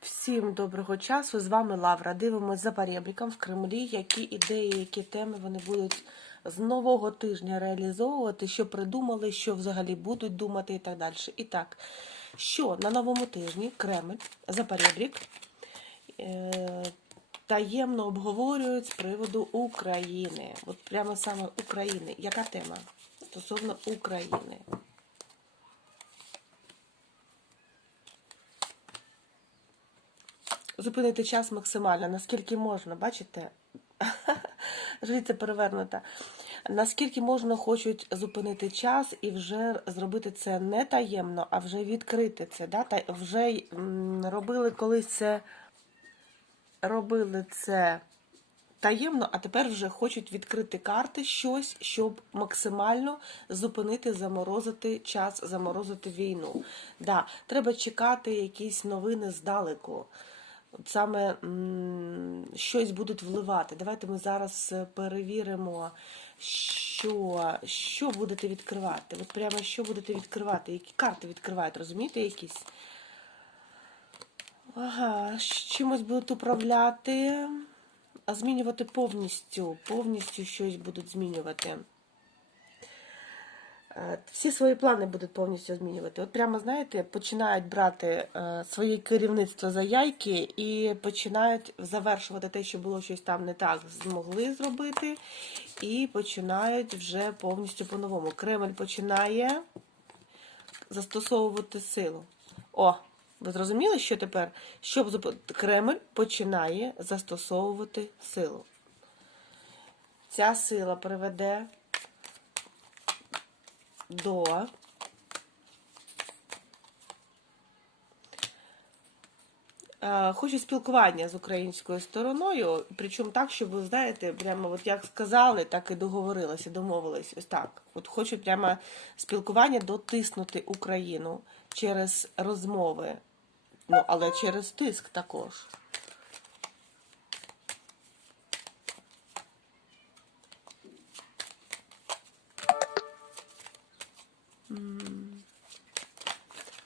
Всім доброго часу. З вами Лавра. Дивимося за перебріком в Кремлі, які ідеї, які теми вони будуть з нового тижня реалізовувати, що придумали, що взагалі будуть думати і так далі. І так, що на новому тижні Кремль за перебрік е, таємно обговорюють з приводу України. От прямо саме України. Яка тема стосовно України? Зупинити час максимально, наскільки можна, бачите? Жриця перевернута. Наскільки можна хочуть зупинити час і вже зробити це не таємно, а вже відкрити це. Да? Та вже робили колись це, робили це таємно, а тепер вже хочуть відкрити карти щось, щоб максимально зупинити, заморозити час, заморозити війну. Да, треба чекати якісь новини здалеку. От саме щось будуть вливати. Давайте ми зараз е, перевіримо, що, що будете відкривати. От прямо що будете відкривати, які карти відкривають, розумієте, якісь? Ага, чимось будуть управляти, а змінювати повністю, повністю щось будуть змінювати. Е, Всі свої плани будуть повністю змінювати. От прямо, знаєте, починають брати е, своє керівництво за яйки і починають завершувати те, що було щось там не так, змогли зробити, і починають вже повністю по-новому. Кремль починає застосовувати силу. О, ви зрозуміли, що тепер? Щоб Кремль починає застосовувати силу. Ця сила приведе до Е, Хочу спілкування з українською стороною, причому так, щоб ви знаєте, прямо от як сказали, так і договорилися, домовились. Ось так. От хочу прямо спілкування дотиснути Україну через розмови, ну але через тиск також.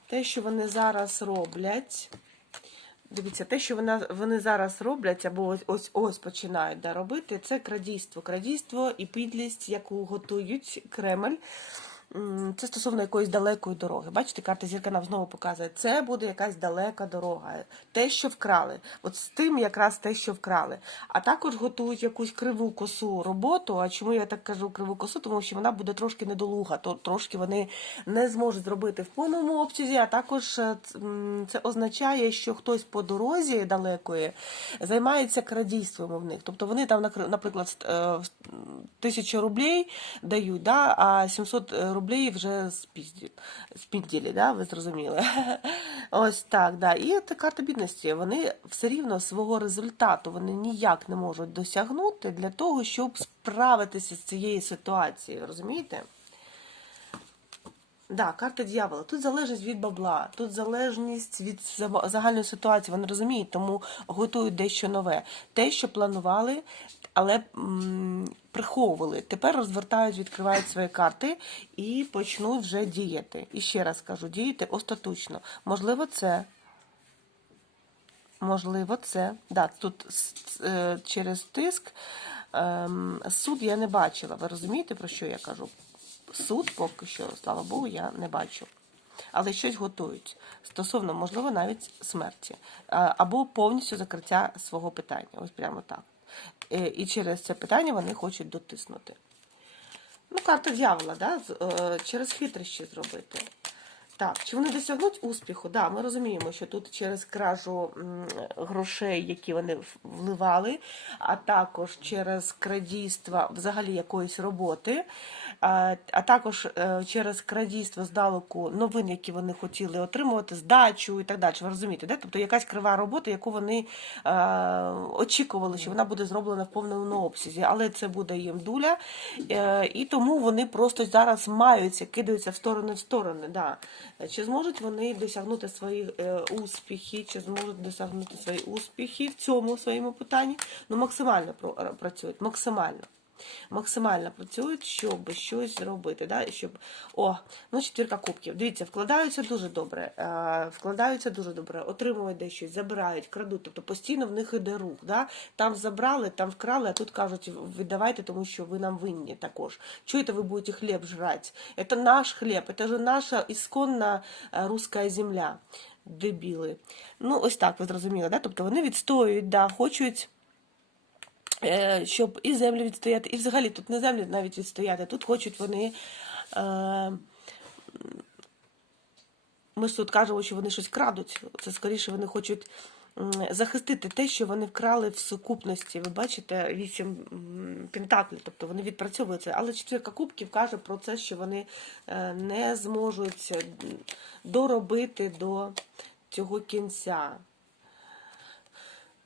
Те, що вони зараз роблять. Дивіться, те, що вона, вони зараз роблять, або ось ось, ось починають да, робити, це крадійство. Крадійство і підлість, яку готують Кремль. Це стосовно якоїсь далекої дороги. Бачите, карта зірка нам знову показує, це буде якась далека дорога. Те, що вкрали. От з тим якраз те, що вкрали. А також готують якусь криву косу роботу. А чому я так кажу криву косу? Тому що вона буде трошки недолуга, то трошки вони не зможуть зробити в повному обсязі, а також е, це означає, що хтось по дорозі далекої займається крадійством у них. Тобто вони там, наприклад, ст- е, в- тисячу рублей дають, да, а 700 рублей вже спізділі, да, ви зрозуміли. Ось так, да. І це карта бідності. Вони все рівно свого результату вони ніяк не можуть досягнути для того, щоб справитися з цією ситуацією. Розумієте? Да, карта дьявола. Тут залежність від бабла, тут залежність від загальної ситуації. Вони розуміють, тому готують дещо нове. Те, що планували, але м, приховували. Тепер розвертають, відкривають свої карти і почнуть вже діяти. І ще раз кажу, діяти остаточно. Можливо, це. Можливо, це. Да, тут е, через тиск ем, суд я не бачила. Ви розумієте, про що я кажу? Суд поки що, слава Богу, я не бачу. Але щось готують стосовно, можливо, навіть смерті або повністю закриття свого питання. Ось прямо так. Е, І через це питання вони хочуть дотиснути. Ну, карта дьявола, да? е, через хитрощі зробити. Так, чи вони досягнуть успіху? Да, ми розуміємо, що тут через кражу грошей, які вони вливали, а також через крадійство взагалі якоїсь роботи, а, також е, через крадійство здалеку новин, які вони хотіли отримувати, здачу і так далі. Ви розумієте, де? Тобто якась крива робота, яку вони е, очікували, що вона буде зроблена в повному обсязі, але це буде їм дуля, е, і тому вони просто зараз маються, кидаються в сторони в сторони. Да. Чи зможуть вони досягнути свої е, успіхи, чи зможуть досягнути свої успіхи в цьому своєму питанні? Ну, максимально працюють, максимально. Максимально працюють, щоб щось зробити. Да? Щоб... О, ну четвірка кубків. Дивіться, вкладаються дуже добре. Е, вкладаються дуже добре, отримують дещо, забирають, крадуть. Тобто постійно в них іде рух. Да? Там забрали, там вкрали, а тут кажуть, віддавайте, тому що ви нам винні також. Чуєте, ви будете хліб жрати? Це наш хліб, це ж наша ісконна е, руська земля. Дебіли. Ну, ось так ви зрозуміли, да? Тобто вони відстоюють, да, хочуть. Е, Щоб і землю відстояти, і взагалі тут не землю навіть відстояти. Тут хочуть вони. Е, ми ж тут кажемо, що вони щось крадуть. Це скоріше вони хочуть захистити те, що вони вкрали в сукупності. Ви бачите, вісім пентаклів, тобто вони відпрацьовуються. Але четвірка кубків каже про це, що вони е, не зможуть доробити до цього кінця.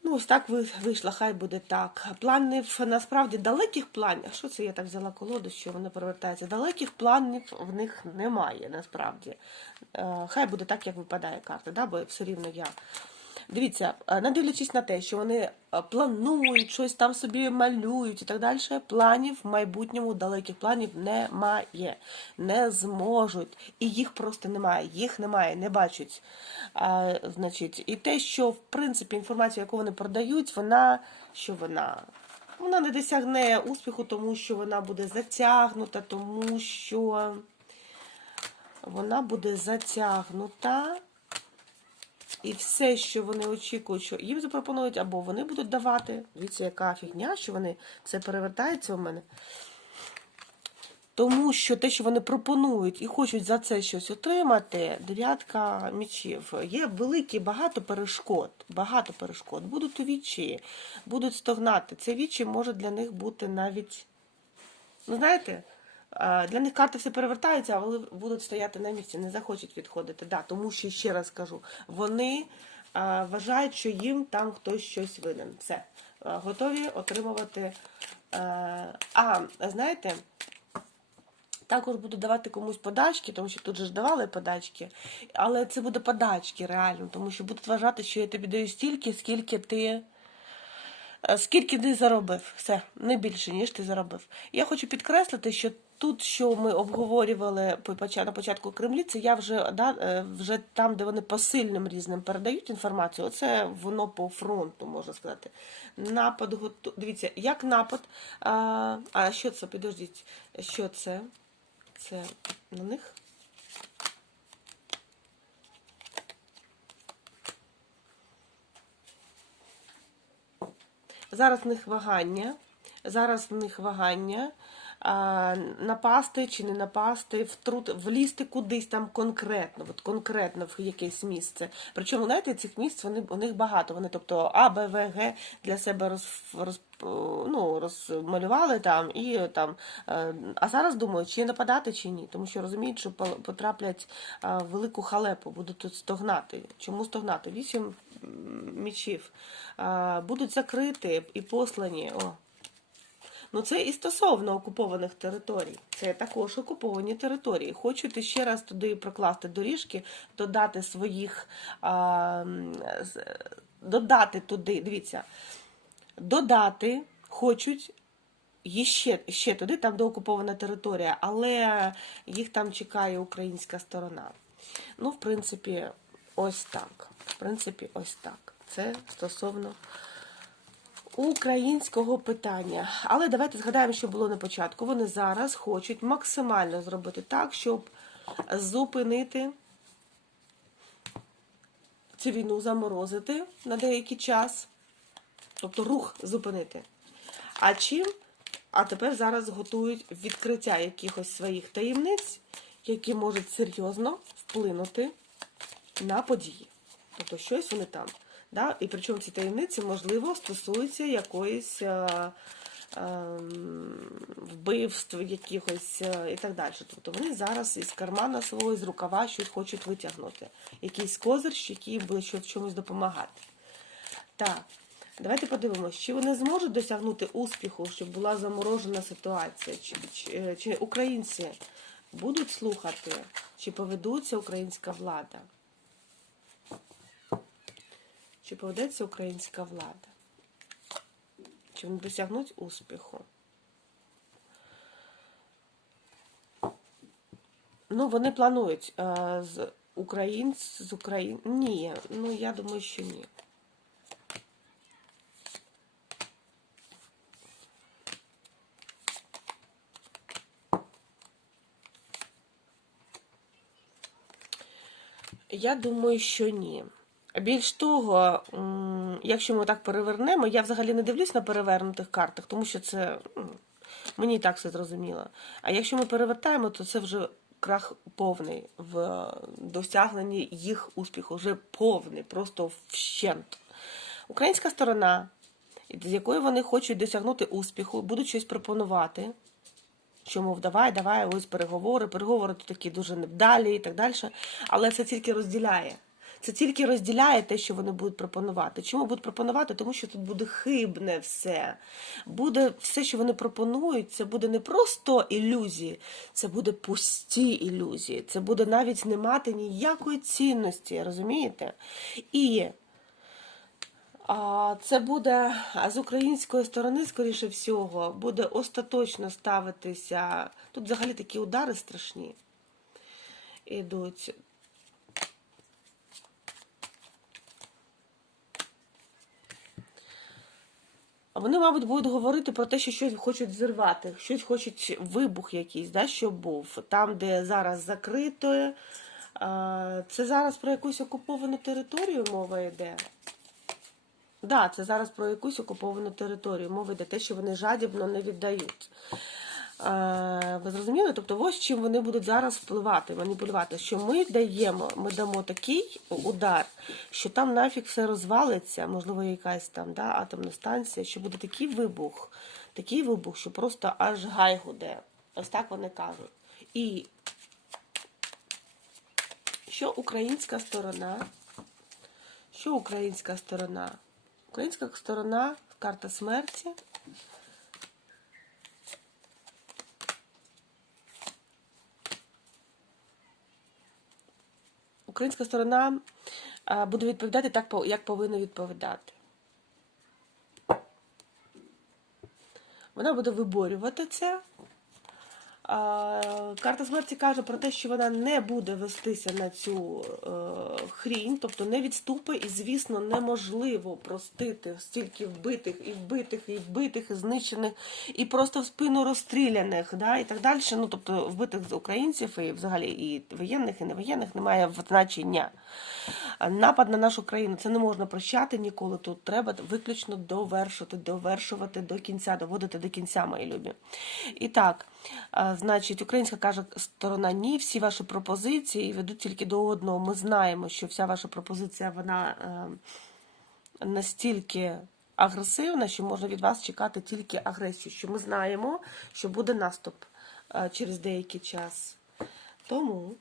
Ну, ось так ви- вийшло, хай буде так. Планів насправді далеких планів. Що це я так взяла колоду, що вона повертається? Далеких планів в них немає насправді. Е, Хай буде так, як випадає карта, да? бо все рівно я. Дивіться, е, не дивлячись на те, що вони е, планують, щось там собі малюють і так далі, планів в майбутньому далеких планів немає. Не зможуть. І їх просто немає. Їх немає, не бачать. А, значить, і те, що в принципі інформацію, яку вони продають, вона що вона? Вона не досягне успіху, тому що вона буде затягнута, тому що вона буде затягнута. І все, що вони очікують, що їм запропонують, або вони будуть давати. Дивіться, яка фігня, що вони це перевертається у мене. Тому що те, що вони пропонують і хочуть за це щось отримати, дев'ятка мічів. Є великі багато перешкод. Багато перешкод. Будуть у вічі, будуть стогнати. Це вічі може для них бути навіть. Ну, знаєте, для них карти все перевертаються, а вони будуть стояти на місці, не захочуть відходити. Да, тому що, ще раз кажу, вони а, вважають, що їм там хтось щось винен. Все. А, Готові отримувати. А, знаєте, також буду давати комусь подачки, тому що тут же ж давали подачки, але це буде подачки реально, тому що будуть вважати, що я тобі даю стільки, скільки ти. Е, Скільки ти заробив? Все, не більше, ніж ти заробив. Я хочу підкреслити, що тут, що ми обговорювали на початку Кремлі, це я вже, да, е, вже там, де вони посильним різним передають інформацію, оце воно по фронту, можна сказати. Напад готу... Дивіться, як напад. А, а що це? Підождіть, що це? Це на них? Зараз в них вагання. Зараз в них вагання. Напасти чи не напасти, втрут, влізти кудись там конкретно, от конкретно в якесь місце. Причому, знаєте, цих місць вони, у них багато. Вони, тобто А, Б, В, Г для себе роз, роз, ну, розмалювали там і там. е, А зараз думають, чи нападати, чи ні. Тому що розуміють, що потраплять в велику халепу, будуть тут стогнати. Чому стогнати? Вісім мічів. Будуть закриті і послані. О, Ну, це і стосовно окупованих територій. Це також окуповані території. Хочуть ще раз туди прокласти доріжки, додати своїх, а, додати туди, дивіться, додати хочуть є ще, ще туди, там де окупована територія, але їх там чекає українська сторона. Ну, в принципі, ось так. В принципі, ось так. Це стосовно українського питання. Але давайте згадаємо, що було на початку. Вони зараз хочуть максимально зробити так, щоб зупинити цю війну, заморозити на деякий час, тобто рух зупинити. А чим? А тепер зараз готують відкриття якихось своїх таємниць, які можуть серйозно вплинути на події. Тобто щось вони там. Да? І причому ці таємниці, можливо, стосуються якоїсь е, ем, вбивств, якихось е, і так далі. Тобто вони зараз із кармана свого, з рукава щось хочуть витягнути. Якийсь козир, який буде в чомусь допомагати. Так, давайте подивимося, чи вони зможуть досягнути успіху, щоб була заморожена ситуація, чи, чи, чи українці будуть слухати, чи поведуться українська влада. Чи поведеться українська влада? Чи вони досягнуть успіху? Ну, вони планують а, з українців з України. Ні, ну я думаю, що ні. Я думаю, що ні. Більш того, якщо ми так перевернемо, я взагалі не дивлюсь на перевернутих картах, тому що це мені і так все зрозуміло. А якщо ми перевертаємо, то це вже крах повний в досягненні їх успіху, вже повний, просто вщент. Українська сторона, з якої вони хочуть досягнути успіху, будуть щось пропонувати. Що, мов, давай, давай, ось переговори, переговори тут такі дуже невдалі і так далі. Але це тільки розділяє. Це тільки розділяє те, що вони будуть пропонувати. Чому будуть пропонувати? Тому що тут буде хибне все. Буде все, що вони пропонують, це буде не просто ілюзії, це буде пусті ілюзії. Це буде навіть не мати ніякої цінності, розумієте? І це буде а з української сторони, скоріше всього, буде остаточно ставитися. Тут взагалі такі удари страшні ідуть. Вони, мабуть, будуть говорити про те, що щось хочуть зірвати, щось хочуть вибух якийсь, да, що був. Там, де зараз закрито. Це зараз про якусь окуповану територію мова йде. Да, це зараз про якусь окуповану територію. Мова йде те, що вони жадібно не віддають. Е, Ви зрозуміли? Тобто, ось чим вони будуть зараз впливати, маніпулювати. Що ми даємо, ми дамо такий удар, що там нафіг все розвалиться, можливо, якась там да, атомна станція, що буде такий вибух, такий вибух, що просто аж гай гуде. Ось так вони кажуть. І що українська сторона, що українська сторона? Українська сторона, карта смерті. Українська сторона буде відповідати так, як повинна відповідати. Вона буде виборювати це. Карта смерті каже про те, що вона не буде вестися на цю е, хрінь, тобто не відступи, і, звісно, неможливо простити стільки вбитих і вбитих, і вбитих, і знищених, і просто в спину розстріляних, да, і так далі. Ну, тобто вбитих з українців, і взагалі і воєнних, і невоєнних немає значення. Напад на нашу країну це не можна прощати ніколи. Тут треба виключно довершити, довершувати до кінця, доводити до кінця, мої любі. І так, значить, українська каже сторона ні, всі ваші пропозиції ведуть тільки до одного. Ми знаємо, що вся ваша пропозиція вона е, настільки агресивна, що можна від вас чекати тільки агресію. Що ми знаємо, що буде наступ е, через деякий час. Тому.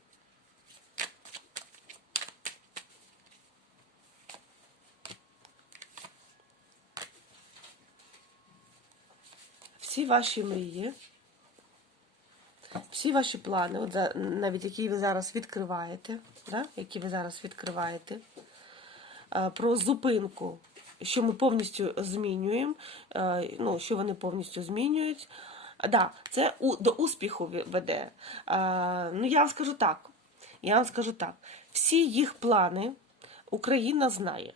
всі ваші мрії, всі ваші плани, от навіть які ви зараз відкриваєте, да? які ви зараз відкриваєте, е, про зупинку, що ми повністю змінюємо, е, ну, що вони повністю змінюють. Да, це до успіху веде. Е, Ну, я вам скажу так. Я вам скажу так: всі їх плани Україна знає.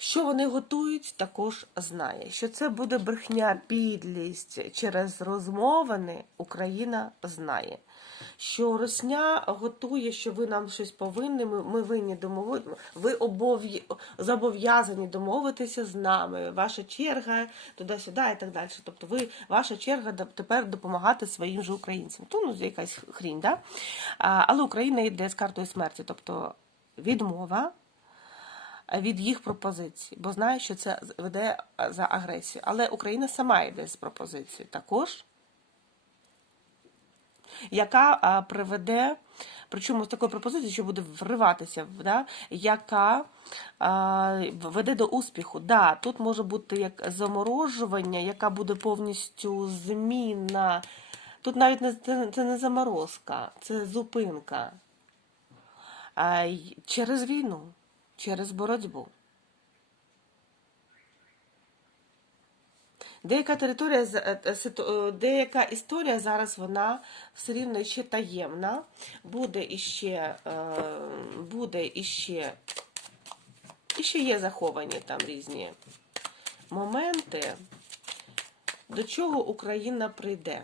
Що вони готують, також знає. Що це буде брехня, підлість через розмовини, Україна знає. Що Росня готує, що ви нам щось повинні, ми, ми винні домовити, ви обов'я- зобов'язані домовитися з нами. Ваша черга туди-сюди і так далі. Тобто, ви ваша черга тепер допомагати своїм же українцям. То ну якась хрінь, да? Але Україна йде з картою смерті, тобто відмова від їх пропозицій, бо знає, що це веде за агресію. Але Україна сама йде з пропозицією також, яка приведе, причому з такою пропозицією, що буде вриватися, да, яка а, веде до успіху. Да, тут може бути як заморожування, яка буде повністю зміна. Тут навіть не це, не заморозка, це зупинка. Через війну, через боротьбу. Деяка територія, е, е, е, деяка історія зараз вона все рівно ще таємна. Буде іще, буде іще, іще є заховані там різні моменти, до чого Україна прийде.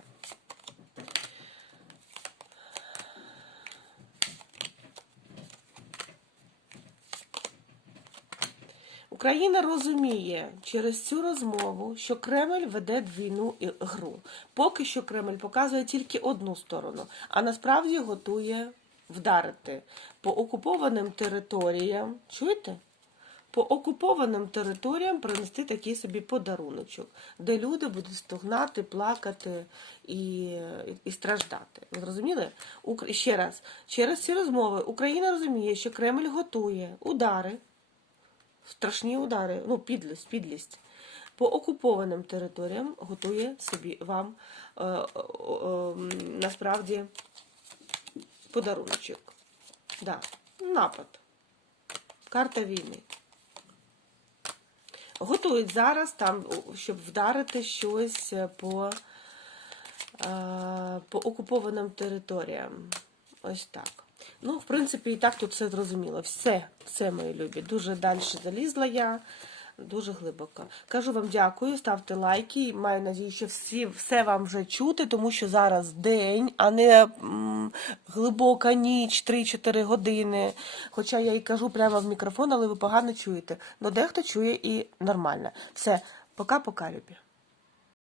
Україна розуміє через цю розмову, що Кремль веде війну і гру. Поки що Кремль показує тільки одну сторону, а насправді готує вдарити по окупованим територіям. Чуєте? По окупованим територіям принести такий собі подаруночок, де люди будуть стогнати, плакати і, і страждати. Ви зрозуміли? Ще раз, через ці розмови Україна розуміє, що Кремль готує удари страшні удари, ну, підлість, підлість. По окупованим територіям готує собі вам е, е, е, насправді подаруночок. Да. Напад. Карта війни. Готують зараз там, щоб вдарити щось по, е, по окупованим територіям. Ось так. Ну, в принципі, і так тут все зрозуміло. Все, все, мої любі. Дуже далі залізла я, дуже глибоко. Кажу вам дякую, ставте лайки. Маю надію, що всі, все вам вже чути, тому що зараз день, а не м, глибока ніч, 3-4 години. Хоча я і кажу прямо в мікрофон, але ви погано чуєте. Ну, дехто чує і нормально. Все, пока-пока, любі.